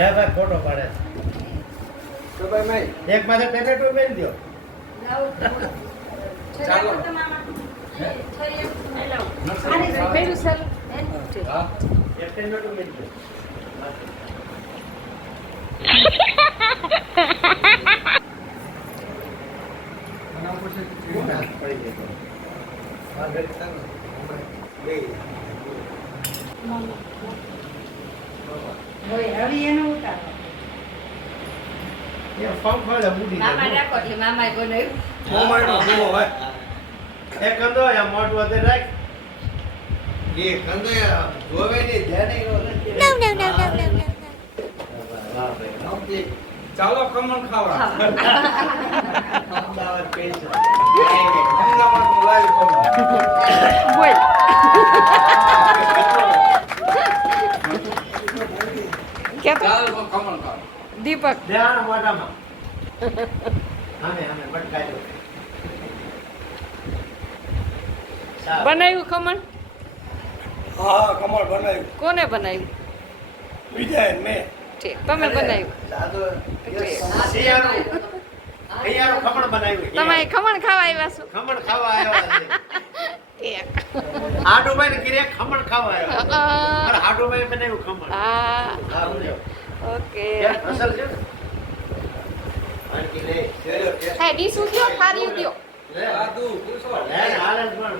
અરે ભાઈ ફોટો પાડે તો ભાઈ મેં એક માથે ટમેટો મેલ દો ચાલો હા એક ટમેટો મેલ દો આના પછી પડી ગયો આ ઘડી તાનો બે એ ફોર્મ ફોડે બુડી મામા રાખો એટલે મામાએ બનાવ્યું. મોમાઈનો ભૂવો હોય એક કંદો આ મોટ વધે રાખ એ કંદે જોવે ને ધ્યાન નો નથી No, no, no, no, no, no, no. વાહ ભાઈ નોકી ચાલો ખમણ ખાવા અમદાવાદ પૈસા અમદાવાદ નું લાઈવ ખમણ બોલ. ચાલો ખમણ ખાવા દીપક ધ્યાન મોઢામાં આમે મટકાઈ દો બનાવ્યું ખમણ? હા ખમણ બનાવ્યું કોને બનાવ્યું? વિજય મેં ઠીક, તમે બનાવ્યું. સાદો એટલે અહીંયાનું ખમણ બનાવ્યું તમે ખમણ ખાવા આવ્યા છો? ખમણ ખાવા આવ્યા છે ઠીક. હાડુભાઈ ને ઘરે ખમણ ખાવા આવ્યા અ, મારે હાડુભાઈ બનાવ્યું ખમણ હા હા બોલ્યો ઓકે. કેમ અસલ છે ને આંટી લે હે ડીશું દ્યો, થાળી દ્યો. લે સાદું પૂછો લે હાલે પણ